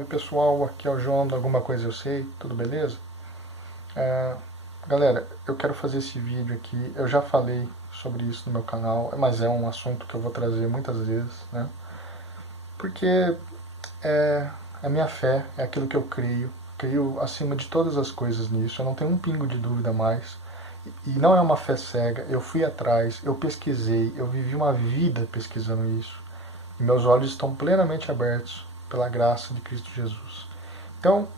Salve pessoal, aqui é o João do Alguma Coisa Eu Sei, tudo beleza? Galera, eu quero fazer esse vídeo aqui, eu já falei sobre isso no meu canal, mas é um assunto que eu vou trazer muitas vezes, né? Porque é a minha fé, é aquilo que eu creio acima de todas as coisas nisso, eu não tenho um pingo de dúvida mais. E não é uma fé cega, eu fui atrás, eu pesquisei, eu vivi uma vida pesquisando isso. E meus olhos estão plenamente abertos pela graça de Cristo Jesus. Então,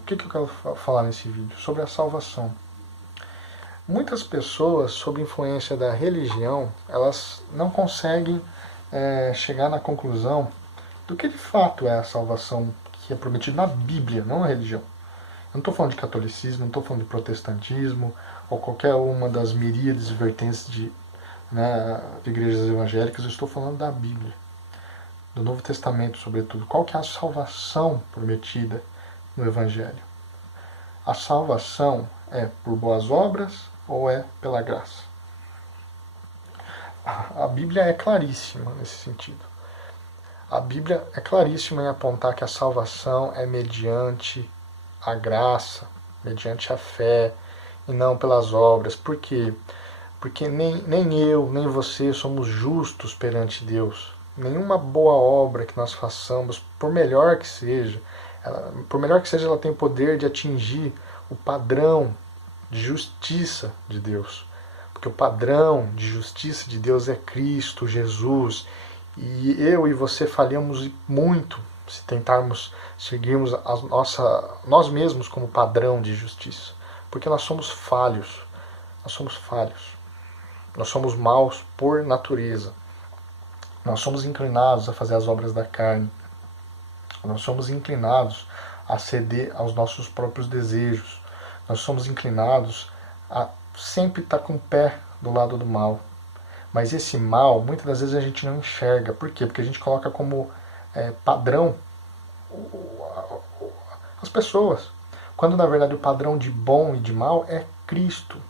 o que eu quero falar nesse vídeo? Sobre a salvação. Muitas pessoas, sob influência da religião, elas não conseguem chegar na conclusão do que de fato é a salvação que é prometida na Bíblia, não na religião. Eu não estou falando de catolicismo, não estou falando de protestantismo, ou qualquer uma das miríades vertentes de igrejas evangélicas, eu estou falando da Bíblia, do Novo Testamento, sobretudo. Qual que é a salvação prometida no Evangelho? A salvação é por boas obras ou é pela graça? A Bíblia é claríssima nesse sentido. A Bíblia é claríssima em apontar que a salvação é mediante a graça, mediante a fé, e não pelas obras. Por quê? Porque nem eu, nem você somos justos perante Deus. Nenhuma boa obra que nós façamos, por melhor que seja, ela tem o poder de atingir o padrão de justiça de Deus. Porque o padrão de justiça de Deus é Cristo, Jesus. E eu e você falhamos muito se tentarmos seguirmos nós mesmos como padrão de justiça. Porque nós somos falhos. Nós somos falhos. Nós somos maus por natureza. Nós somos inclinados a fazer as obras da carne. Nós somos inclinados a ceder aos nossos próprios desejos. Nós somos inclinados a sempre estar com o pé do lado do mal. Mas esse mal, muitas das vezes a gente não enxerga. Por quê? Porque a gente coloca como padrão as pessoas. Quando na verdade o padrão de bom e de mal é Cristo.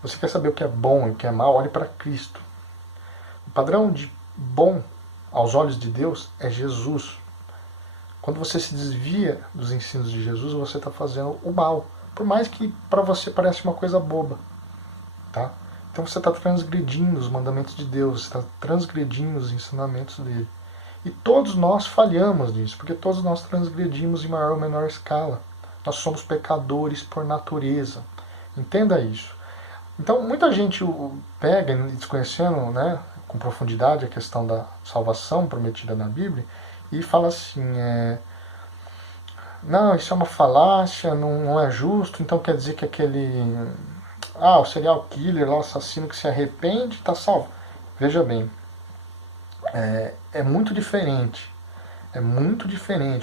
Você quer saber o que é bom e o que é mal? Olhe para Cristo. O padrão de bom aos olhos de Deus é Jesus. Quando você se desvia dos ensinos de Jesus, você está fazendo o mal. Por mais que para você pareça uma coisa boba. Tá? Então você está transgredindo os mandamentos de Deus, você está transgredindo os ensinamentos dele. E todos nós falhamos nisso, porque todos nós transgredimos em maior ou menor escala. Nós somos pecadores por natureza. Entenda isso. Então muita gente pega, desconhecendo com profundidade a questão da salvação prometida na Bíblia, e fala assim, não, isso é uma falácia, não é justo, então quer dizer que o serial killer, lá, o assassino que se arrepende está salvo. Veja bem, é muito diferente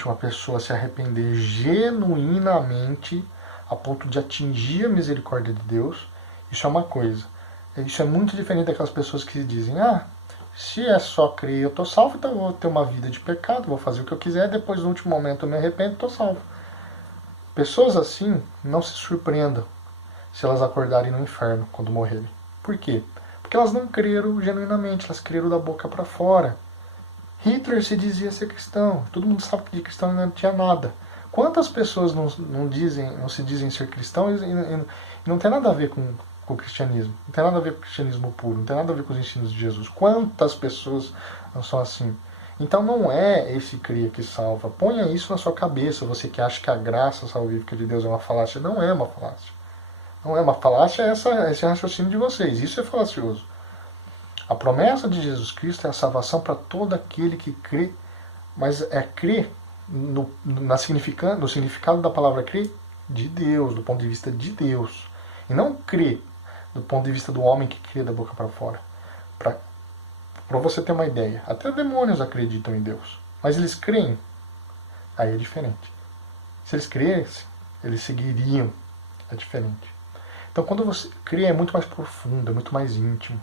uma pessoa se arrepender genuinamente a ponto de atingir a misericórdia de Deus. Isso é uma coisa. Isso é muito diferente daquelas pessoas que dizem, se é só crer eu estou salvo, então eu vou ter uma vida de pecado, vou fazer o que eu quiser, depois no último momento eu me arrependo e estou salvo. Pessoas assim, não se surpreendam se elas acordarem no inferno quando morrerem. Por quê? Porque elas não creram genuinamente, elas creram da boca para fora. Hitler se dizia ser cristão, todo mundo sabe que de cristão não tinha nada. Quantas pessoas não se dizem ser cristãos e não tem nada a ver com o cristianismo, não tem nada a ver com o cristianismo puro, não tem nada a ver com os ensinos de Jesus. Quantas pessoas não são assim? Então não é esse crer que salva. Ponha isso na sua cabeça, você que acha que a graça salvífica de Deus é uma falácia. Não é uma falácia. Não é uma falácia, esse raciocínio de vocês. Isso é falacioso. A promessa de Jesus Cristo é a salvação para todo aquele que crê, mas é crer no significado da palavra crer de Deus, do ponto de vista de Deus. E não crer do ponto de vista do homem que crê da boca para fora. Para você ter uma ideia, até demônios acreditam em Deus, mas eles creem. Aí é diferente. Se eles crescem, eles seguiriam. É diferente. Então quando você crê é muito mais profundo, é muito mais íntimo.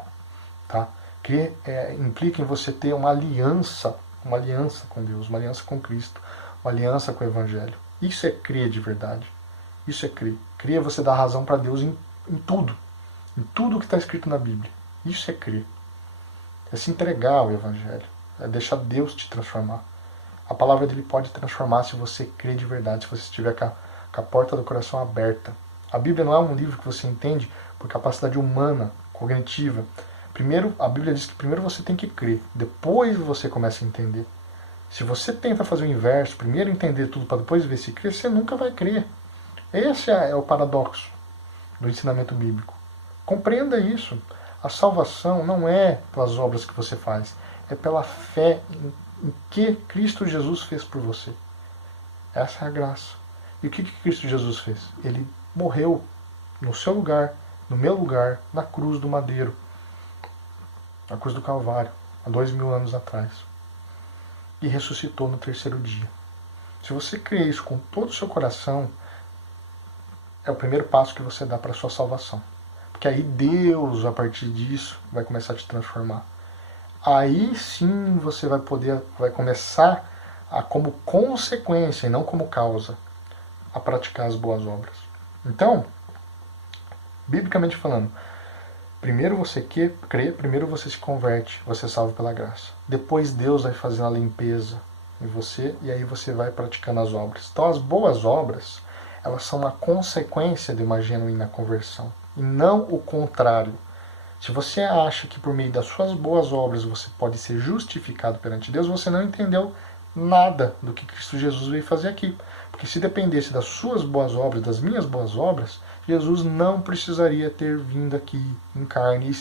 Tá? Crer implica em você ter uma aliança com Deus, uma aliança com Cristo, uma aliança com o Evangelho. Isso é crer de verdade. Isso é crer. Crer é você dar razão para Deus em tudo que está escrito na Bíblia. Isso é crer. É se entregar ao Evangelho. É deixar Deus te transformar. A palavra dele pode transformar se você crê de verdade, se você estiver com a porta do coração aberta. A Bíblia não é um livro que você entende por capacidade humana, cognitiva. Primeiro, a Bíblia diz que primeiro você tem que crer, depois você começa a entender. Se você tenta fazer o inverso, primeiro entender tudo para depois ver se crê, você nunca vai crer. Esse é o paradoxo do ensinamento bíblico. Compreenda isso. A salvação não é pelas obras que você faz, é pela fé em que Cristo Jesus fez por você. Essa é a graça. E o que Cristo Jesus fez? Ele morreu no seu lugar, no meu lugar, na cruz do madeiro, na cruz do Calvário, há 2000 anos atrás. E ressuscitou no terceiro dia. Se você crê isso com todo o seu coração, é o primeiro passo que você dá para a sua salvação. Porque aí Deus, a partir disso, vai começar a te transformar. Aí sim você vai começar a, como consequência e não como causa, a praticar as boas obras. Então, biblicamente falando, primeiro você crê, primeiro você se converte, você é salvo pela graça. Depois Deus vai fazer a limpeza em você e aí você vai praticando as obras. Então as boas obras, elas são uma consequência de uma genuína conversão e não o contrário. Se você acha que por meio das suas boas obras você pode ser justificado perante Deus, você não entendeu nada do que Cristo Jesus veio fazer aqui. Porque se dependesse das suas boas obras, das minhas boas obras, Jesus não precisaria ter vindo aqui em carne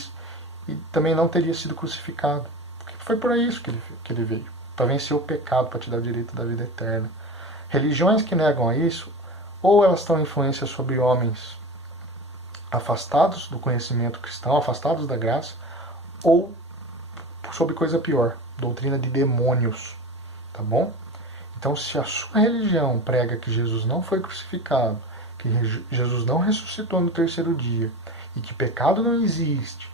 e também não teria sido crucificado. Porque foi por isso que ele veio, para vencer o pecado, para te dar o direito da vida eterna. Religiões que negam a isso, ou elas estão influência sobre homens afastados do conhecimento cristão, afastados da graça, ou sobre coisa pior, doutrina de demônios, tá bom? Então, se a sua religião prega que Jesus não foi crucificado, que Jesus não ressuscitou no terceiro dia, e que pecado não existe,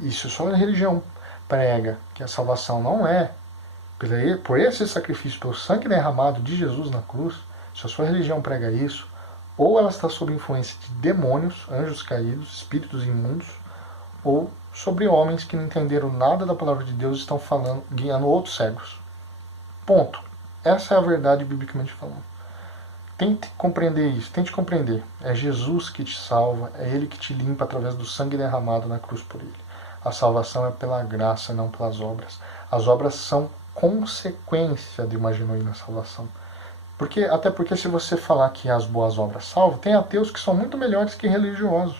e se a sua religião prega que a salvação não é por esse sacrifício, pelo sangue derramado de Jesus na cruz, se a sua religião prega isso, ou ela está sob influência de demônios, anjos caídos, espíritos imundos, ou sobre homens que não entenderam nada da palavra de Deus e estão falando, guiando outros cegos. Ponto. Essa é a verdade biblicamente falando. Tente compreender isso, tente compreender. É Jesus que te salva, é Ele que te limpa através do sangue derramado na cruz por Ele. A salvação é pela graça, não pelas obras. As obras são consequência de uma genuína salvação. Até porque se você falar que as boas obras salvam, tem ateus que são muito melhores que religiosos.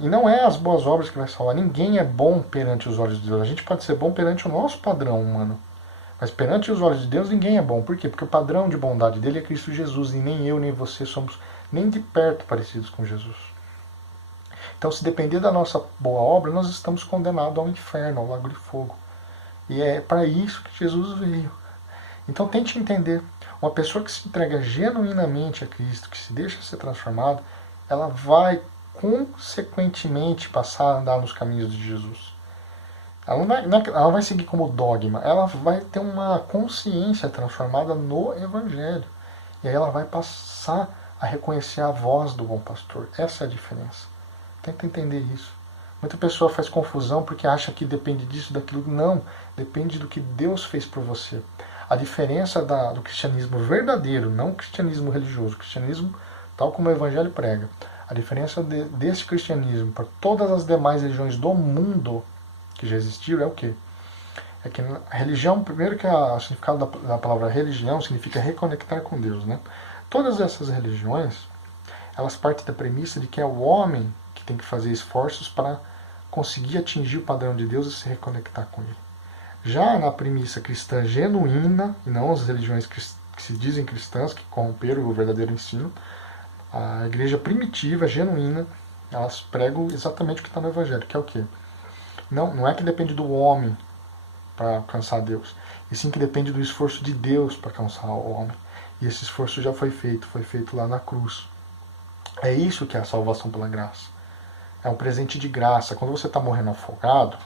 E não é as boas obras que vai salvar. Ninguém é bom perante os olhos de Deus. A gente pode ser bom perante o nosso padrão humano. Mas perante os olhos de Deus ninguém é bom. Por quê? Porque o padrão de bondade dele é Cristo Jesus. E nem eu nem você somos nem de perto parecidos com Jesus. Então se depender da nossa boa obra, nós estamos condenados ao inferno, ao lago de fogo. E é para isso que Jesus veio. Então tente entender. Uma pessoa que se entrega genuinamente a Cristo, que se deixa ser transformada, ela vai consequentemente passar a andar nos caminhos de Jesus. Ela vai seguir como dogma, ela vai ter uma consciência transformada no Evangelho. E aí ela vai passar a reconhecer a voz do bom pastor. Essa é a diferença. Tenta entender isso. Muita pessoa faz confusão porque acha que depende disso, daquilo. Não, depende do que Deus fez por você. A diferença do cristianismo verdadeiro, não o cristianismo religioso, o cristianismo tal como o Evangelho prega. A diferença desse cristianismo para todas as demais religiões do mundo que já existiram é o quê? É que a religião, primeiro que o significado da palavra religião significa reconectar com Deus, né? Todas essas religiões, elas partem da premissa de que é o homem que tem que fazer esforços para conseguir atingir o padrão de Deus e se reconectar com Ele. Já na premissa cristã genuína, e não as religiões que se dizem cristãs, que corromperam o verdadeiro ensino, a igreja primitiva, genuína, elas pregam exatamente o que está no Evangelho, que é o quê? Não é que depende do homem para alcançar Deus, e sim que depende do esforço de Deus para alcançar o homem. E esse esforço já foi feito lá na cruz. É isso que é a salvação pela graça. É um presente de graça. Quando você está morrendo afogado,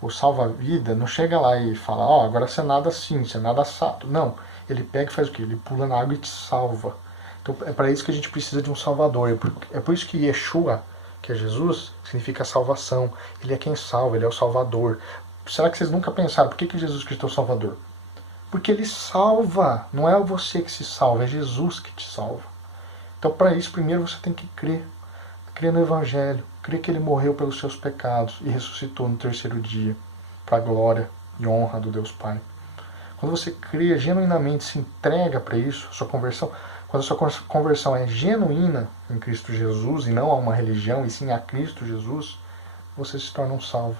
o salva-vida não chega lá e fala, agora você nada assim, você nada assado. Não, ele pega e faz o quê? Ele pula na água e te salva. Então é para isso que a gente precisa de um salvador. É por isso que Yeshua, que é Jesus, significa salvação. Ele é quem salva, ele é o salvador. Será que vocês nunca pensaram por que Jesus Cristo é o salvador? Porque Ele salva. Não é você que se salva, é Jesus que te salva. Então, para isso, primeiro você tem que crer. Crer no Evangelho. Crer que Ele morreu pelos seus pecados e ressuscitou no terceiro dia, para a glória e honra do Deus Pai. Quando você crê genuinamente, se entrega para isso, sua conversão, quando a sua conversão é genuína em Cristo Jesus e não a uma religião, e sim a Cristo Jesus, você se torna um salvo.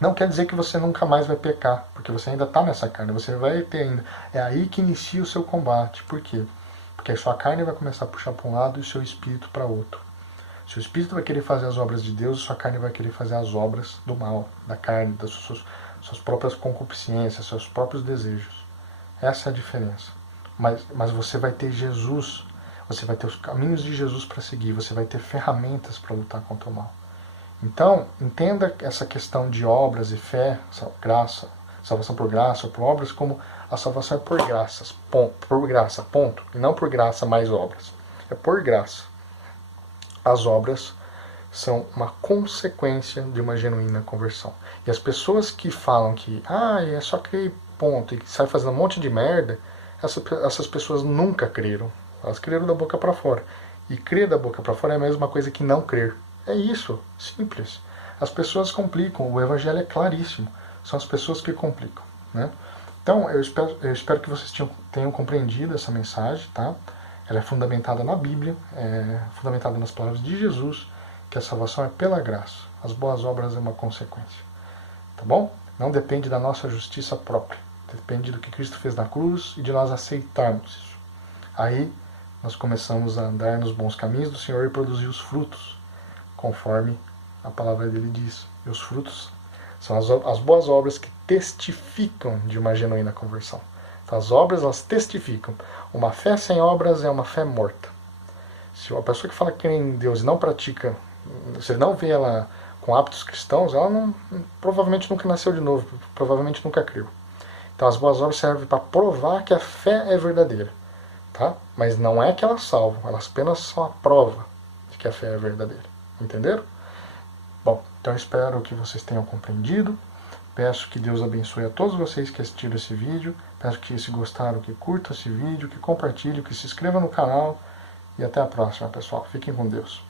Não quer dizer que você nunca mais vai pecar, porque você ainda está nessa carne, você vai ter ainda. É aí que inicia o seu combate. Por quê? Porque a sua carne vai começar a puxar para um lado e o seu espírito para outro. Seu espírito vai querer fazer as obras de Deus e sua carne vai querer fazer as obras do mal, da carne, das suas próprias concupiscências, seus próprios desejos. Essa é a diferença. Mas você vai ter Jesus, você vai ter os caminhos de Jesus para seguir, você vai ter ferramentas para lutar contra o mal. Então, entenda essa questão de obras e fé, graça, salvação por graça ou por obras, como a salvação é por graças, por graça, ponto. E não por graça mais obras. É por graça. As obras são uma consequência de uma genuína conversão. E as pessoas que falam que é só crer ponto, e que sai fazendo um monte de merda, essas pessoas nunca creram. Elas creram da boca para fora. E crer da boca para fora é a mesma coisa que não crer. É isso, simples. As pessoas complicam, o evangelho é claríssimo. São as pessoas que complicam, né? Então, eu espero que vocês tenham compreendido essa mensagem, tá? Ela é fundamentada na Bíblia, é fundamentada nas palavras de Jesus, que a salvação é pela graça. As boas obras é uma consequência. Tá bom? Não depende da nossa justiça própria. Depende do que Cristo fez na cruz e de nós aceitarmos isso. Aí, nós começamos a andar nos bons caminhos do Senhor e produzir os frutos, conforme a palavra dele diz. E os frutos são as boas obras que testificam de uma genuína conversão. Então, as obras, elas testificam. Uma fé sem obras é uma fé morta. Se a pessoa que fala que crê em Deus e não pratica, se não vê ela com hábitos cristãos, ela provavelmente nunca nasceu de novo, provavelmente nunca creu. Então as boas obras servem para provar que a fé é verdadeira. Tá? Mas não é que elas salvam, elas apenas são a prova de que a fé é verdadeira. Entenderam? Bom, então eu espero que vocês tenham compreendido. Peço que Deus abençoe a todos vocês que assistiram esse vídeo. Peço que se gostaram, que curtam esse vídeo, que compartilhem, que se inscrevam no canal. E até a próxima, pessoal. Fiquem com Deus.